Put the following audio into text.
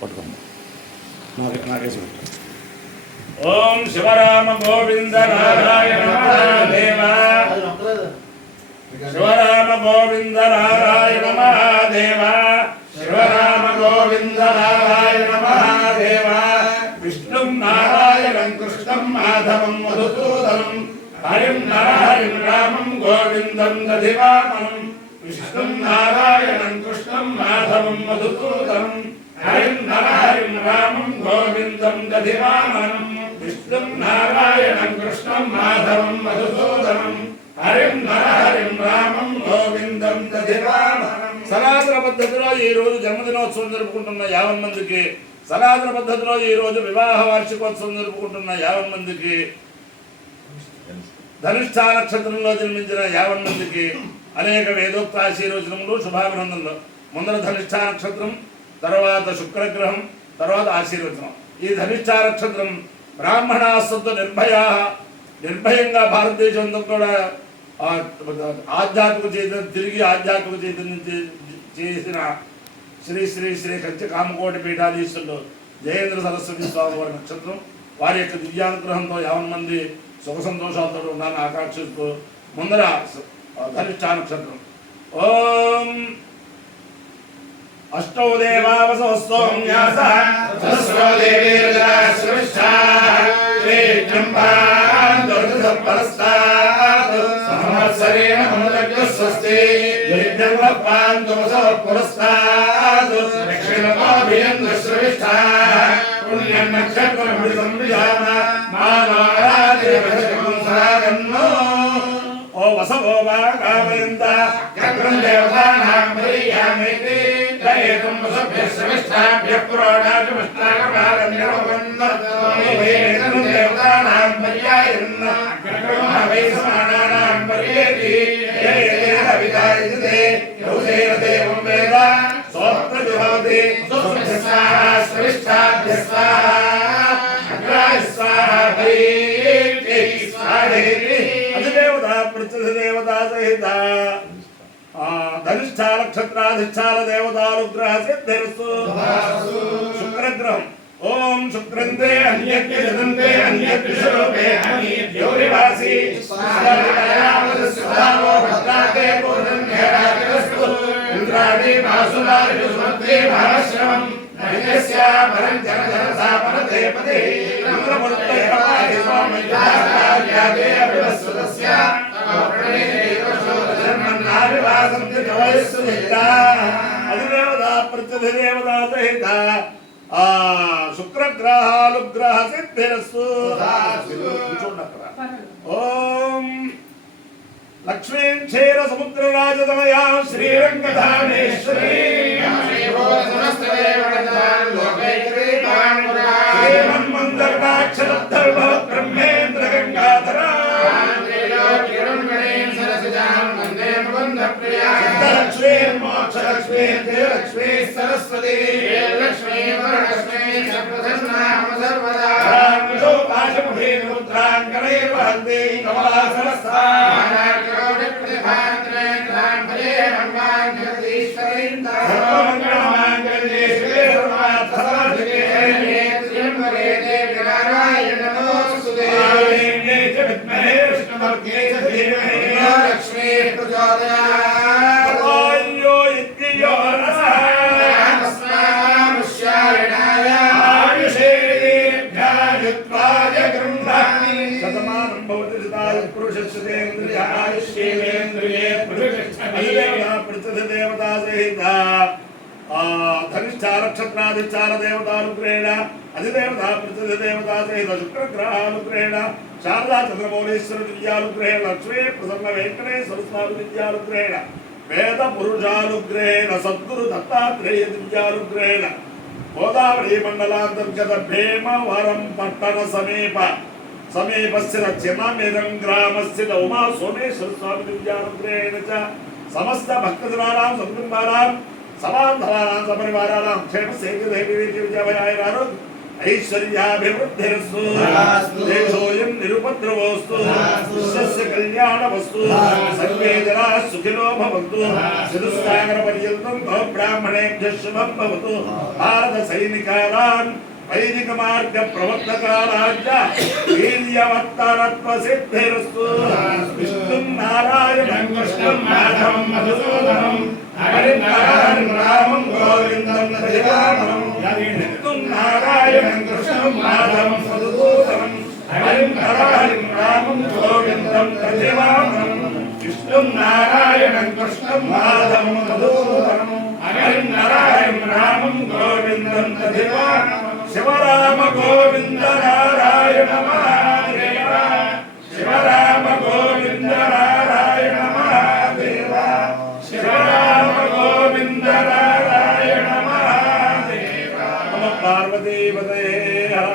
పట్టుకోండి నాగేసి పెట్టు. ఓం శివరామ గోవింద నారాయణ మహాదేవ శివరామ గోవింద నారాయణ మహాదేవ శివరామ గోవింద నారాయణ మహాదేవ విష్ణుం నారాయణం కృష్ణం మాధవం మధుసూదనం హరిం నరహరిం రామం గోవిందం దధివామనం విష్ణుం నారాయణం కృష్ణం మాధవం మధుసూదనం హరిం నరహరిం రామం గోవిందం దధివామనం విష్ణుం నారాయణం కృష్ణం మాధవం మధుసూదనం హరిం నరహరిం రామం గోవిందం దధివామనం. సనాతన పద్ధతిలో ఈ రోజు జన్మదినోత్సవం జరుపుకుంటున్న 50 మందికి, సనాతన పద్ధతిలో ఈ రోజు వివాహ వార్షికోత్సవం జరుపుకుంటున్న 50 మందికి, ధనిష్ఠా నక్షత్రంలో జన్మించిన 50 మందికి అనేక వేదోక్త ఆశీర్వచనములు, శుభాభినందనలు. ముందర ధనిష్ఠా నక్షత్రం, తర్వాత శుక్రగ్రహం, తర్వాత ఆశీర్వచనం. ఈ ధనిష్ఠా నక్షత్రం బ్రాహ్మణాస్సంతో నిర్భయంగా భారతదేశంతో కూడా ఆధ్యాత్మిక చైతన్యం తిరిగి ఆధ్యాత్మిక చైతన్యం చేసిన శ్రీ శ్రీ శ్రీ కంచి కామకోటి పీఠాధీశులు జయేంద్ర సరస్వతి స్వామి వారి నక్షత్రం. వారి యొక్క దివ్యానుగ్రహంతో 50 మంది సుఖ సంతోషాలతో ఉండాలని ఆకాంక్షిస్తూ ముందర ధనిష్ఠా నక్షత్రం. ఓం అష్టౌ దేవావసోస్తం న్యాస సహస్రో దేవీర్జాశ్రవిష్ఠా వేద్యంబాన్ దుర్గసపరస్తాత్ సంవత్సరేణ మనులగ్న స్వస్తి వేద్యంబాన్ దుర్గసపరస్తాత్ దక్షిణమాభియంద్రశ్రవిష్ఠా పుణ్యం నక్షత్రం విసంవిజాన మానవారాధిరభజకం సాగన్నో. ఓ వసవో వా కామయంత గ్రహం దేవతానాం ప్రియామితి ఏకం వసభ్యశ్రవిష్ఠాభ్యః పురాణాభిమష్టాకపాలన్యవన్నోవేదం దేవతానాం పర్యాయన్న గ్రహం వై సమానానాం పర్యేతి ఏదేహవిదాయితే యౌసేన దేవం వేద సోప్రజుహోతి స్వస్మిస్వాహ శ్రవిష్ఠాభ్యః స్వాహా అగ్రాయ స్వాహా పరీక్షే స్వాహేతి. అధిదేవతా ప్రత్యధిదేవతా సహిత ధనిష్ఠా నక్షత్రాధిష్టాన దేవతానుగ్రహ సిద్ధిరస్తు. శుక్రగ్రహం. ఓం శుక్రంతే అన్యజ్ఞదంతే అన్యద్విషరూపే అన్యద్యోరివాసి స్వాహావదస్సుధావో భద్రాతే పూర్ణన్యరాజరస్తు ఇంద్రాణి వాసునారి సుమద్రే మహాశ్రమం నైజస్య పరం జన జనసా పరతే పదే ఇంద్రమూర్తయ పాహి స్వామి యాదే అభివస్సుతస్య అధిదేవతా ప్రత్యధిదేవతా సహిత శుక్రగ్రహానుగ్రహ సిద్ధిరస్తు. ఓం లక్ష్మీం క్షీర సముద్ర రాజతనయా శ్రీరంగధామేశ్వరీ శ్రీమన్మందరాక్షరద్ధర్మ బ్రహ్మేంద్ర గంగాధరా లక్ష్మీ మోక్షలక్ష్మీ లక్ష్మీ సరస్వతి లక్ష్మీ వరలక్ష్మీ సర్వధర్మనామ సర్వదా పాశముఖీ ముద్రాంకరైర్వహంతి కమలాసనస్థా సర్వమంగళమాంగళ్యే శివే సర్వార్థసాధికే త్ర్యంబకే దేవి నారాయణ నమోస్తుతే విద్మహే విష్ణుమూర్తే చ ధీమహి లక్ష్మీ ప్రచోదయాత్. శతమానం భవతి శతాయ పురుషస్యేంద్రియాయుష్యేంద్రియే ప్రతిదేవతా సహిత ధనిష్ఠా నక్షత్రాధిష్టాన దేవతానుగ్రహేణ అధిదేవతా ప్రతిదేవతా సహిత శుక్రగ్రహానుగ్రహేణ శారదా చంద్రమౌళీశ్వర దివ్యానుగ్రహేణ లక్ష్మీ ప్రసన్న వెంకటేశ్వర స్వామి దివ్యానుగ్రహేణ వేద పురుషానుగ్రహేణ సద్గురు దత్తాత్రేయ దివ్యానుగ్రహేణ గోదావరి మండలాంతర్గత భీమవరం పట్టణ సమీపస్థిత చిన్నమిరం గ్రామస్థిత ఉమా సోమేశ్వర స్వామి దివ్యానుగ్రహేణ చ సమస్త భక్తజనానాం సద్గురునానాం సమాంధవానాం సపరివారానాం క్షేమ శేఖ దేవి విజయభయాయ ऐश्वर्याभिवृद्धिरस्तु देशोऽयं निरुपद्रवोऽस्तु विश्वस्य कल्याणमस्तु सर्वे जनाः सुखिनो भवन्तु चतुस्सागरपर्यन्तं गो ब्राह्मणेभ्यः शुभं भवतु भारतसैनिकानां वैदिक मार्ग प्रवर्तकाराज्य वीर्यवत्तरत्व सिद्धिरस्तु विष्णुं नारायणं कृष्णं माधवं मधुसूदनं हरिं रामं गोविन्दं दधिवामनं विष्णुं नारायणं कृष्णं माधवं मधुसूदनं हरिं रामं गोविन्दं दधिवामनं विष्णुं नारायणं कृष्णं माधवं मधुसूदनं हरिं रामं गोविन्दं दधिवामनं शिवराम गोविंद नारायण महादेव शिवराम गोविंद नारायण महादेव शिवराम गोविंद नारायण महादेव नमः पार्वती पतये हर